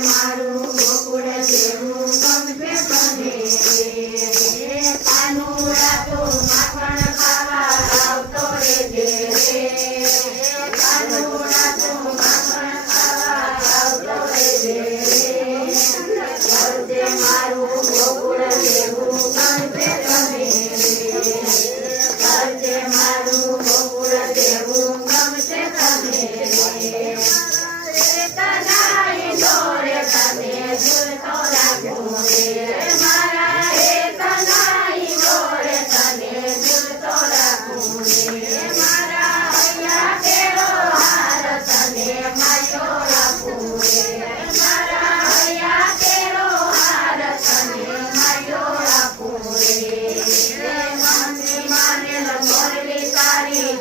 mar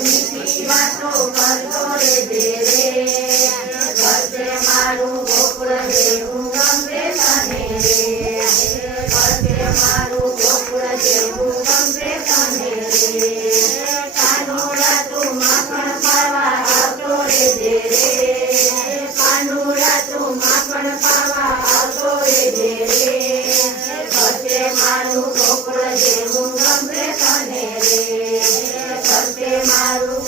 મીઠી વાતો કરતો રે દેરે કરતે મારું ગોપુર દેવું ગમે તને રે કરતે મારું તને રે કાનો રાતું માખણ પાવા આવતો રે દેરે કાનો રાતું માખણ પાવા મારું ગોપુર દેવું ಎಲ್ಲರೂ